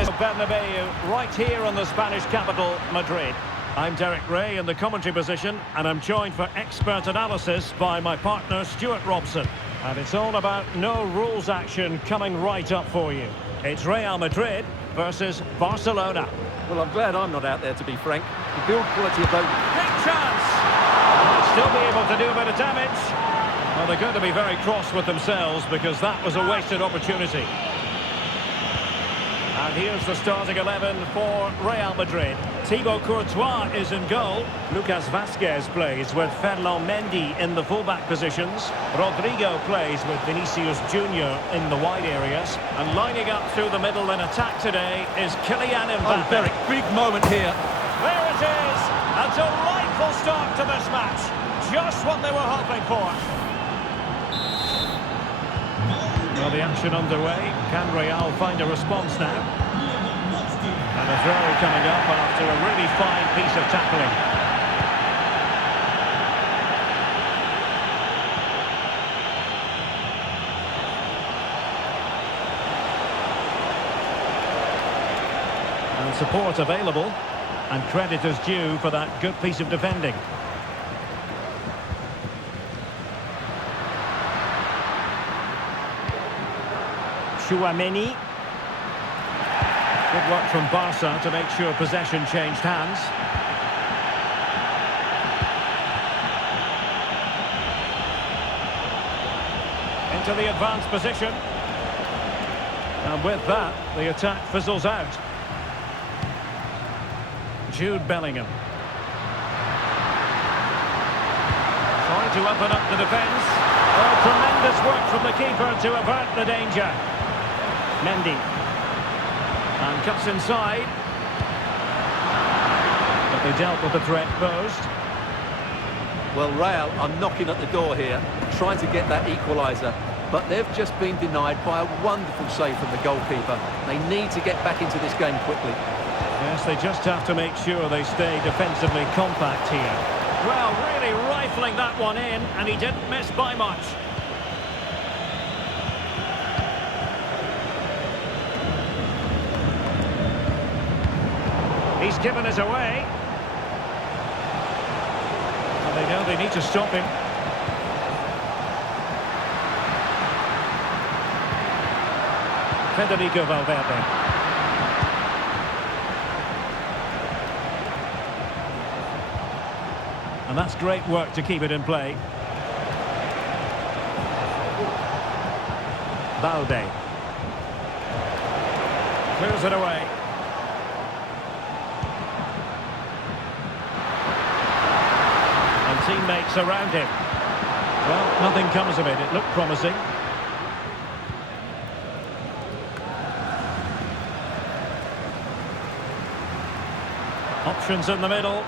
is Bernabeu, right here in the Spanish capital, Madrid. I'm Derek Ray in the commentary position, and I'm joined for expert analysis by my partner, Stuart Robson. And it's all about no rules action coming right up for you. It's Real Madrid versus Barcelona. Well, I'm glad I'm not out there, to be frank. The build quality of those... Big chance! Might still be able to do a bit of damage. Well, they're going to be very cross with themselves because that was a wasted opportunity. And here's the starting 11 for Real Madrid. Thibaut Courtois is in goal. Lucas Vazquez plays with Ferland Mendy in the fullback positions. Rodrigo plays with Vinicius Junior in the wide areas. And lining up through the middle in attack today is Kylian Mbappe. Oh, Derek, big moment here. There it is! A delightful start to this match. Just what they were hoping for. Well, the action underway. Can Real find a response now? And a throw coming up after a really fine piece of tackling. And support available. And credit is due for that good piece of defending. Tchouaméni. Good work from Barca to make sure possession changed hands. Into the advanced position. And with that, the attack fizzles out. Jude Bellingham. Trying to open up the defence. Oh, tremendous work from the keeper to avert the danger. Mendy. And cuts inside. But they dealt with the threat posed. Well, Real are knocking at the door here, trying to get that equaliser. But they've just been denied by a wonderful save from the goalkeeper. They need to get back into this game quickly. Yes, they just have to make sure they stay defensively compact here. Well, really rifling that one in, and he didn't miss by much. He's given us away. And they know they need to stop him. Federico Valverde. And that's great work to keep it in play. Balde. Clears it away. And teammates around him. Well, nothing comes of it. It looked promising. Options in the middle.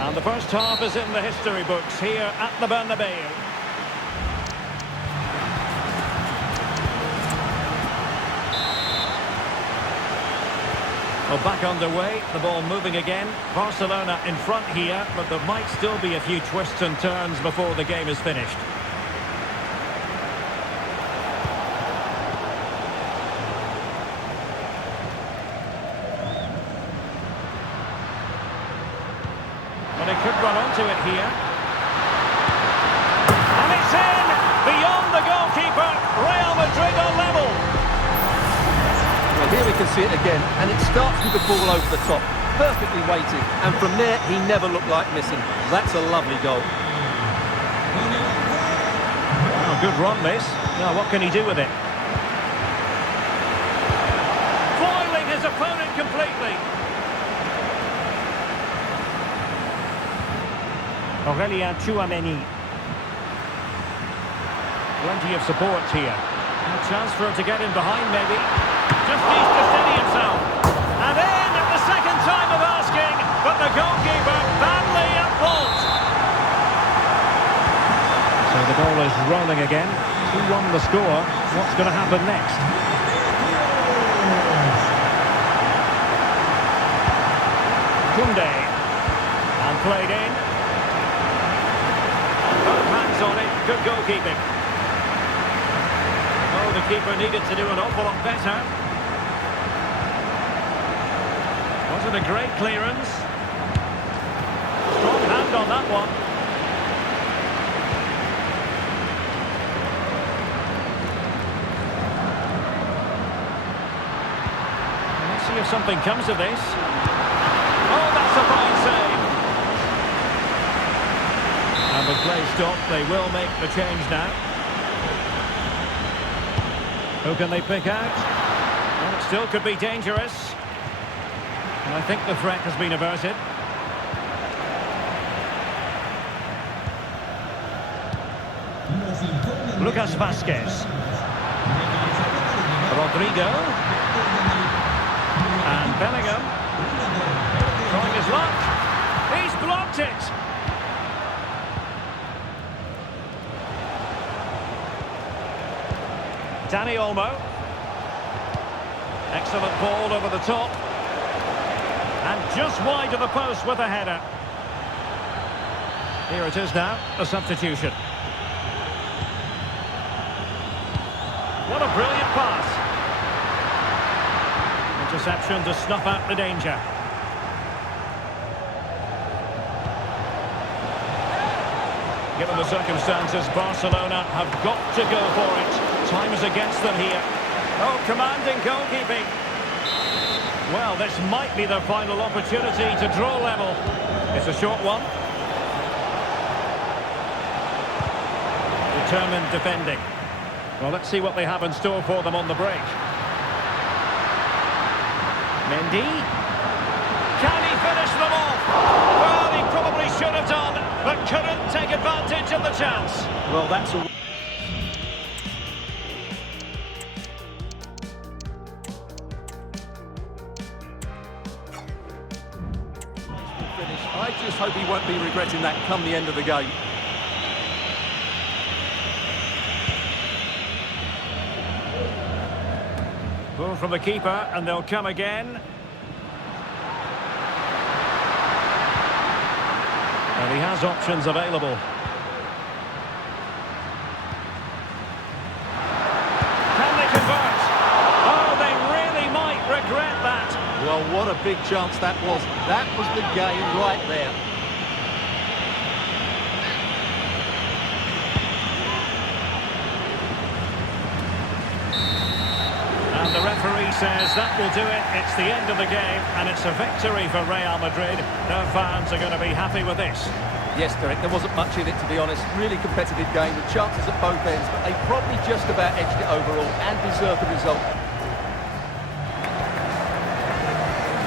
And the first half is in the history books here at the Bernabeu. Well, back underway, the ball moving again. Barcelona in front here, but there might still be a few twists and turns before the game is finished. Well, he could run onto it here. And it's in! Beyond the goalkeeper, Real Madrid are level. Well, here we can see it again, and it starts with the ball over the top, perfectly weighted, and from there he never looked like missing. That's a lovely goal. Oh, good run this. Now what can he do with it? Foiling his opponent completely. Aurélien Tchouaméni. Plenty of support here. A chance for him to get in behind maybe. Just needs to steady himself. And in at the second time of asking, but the goalkeeper badly at fault. So the ball is rolling again. 2-1 the score. What's going to happen next? Koundé. And played in. Both hands on it. Good goalkeeping. Oh, the goalkeeper needed to do an awful lot better. Wasn't a great clearance. Strong hand on that one. Let's see if something comes of this. Oh, that's a fine save. And with play stopped, they will make the change now. Who can they pick out? Well, it still could be dangerous. And I think the threat has been averted. Lucas Vazquez. Rodrigo. And Bellingham. Trying his luck. He's blocked it. Dani Olmo. Excellent ball over the top. And just wide of the post with a header. Here it is now, a substitution. What a brilliant pass. Interception to snuff out the danger. Given the circumstances, Barcelona have got to go for it. Time is against them here. Oh, commanding goalkeeping. Well, this might be their final opportunity to draw level. It's a short one. Determined defending. Well, let's see what they have in store for them on the break. Mendy. Can he finish them off? Well, he probably should have done, but couldn't take advantage of the chance. Well, that's a... finish. I just hope he won't be regretting that come the end of the game. Ball from the keeper, and they'll come again. And he has options available. Can they convert? Oh, they really might regret that. Well, what a big chance that was. That was the game right there. And the referee says that will do it. It's the end of the game, and it's a victory for Real Madrid. Their fans are going to be happy with this. Yes, Derek, there wasn't much in it, to be honest. Really competitive game with chances at both ends, but they probably just about edged it overall and deserved the result.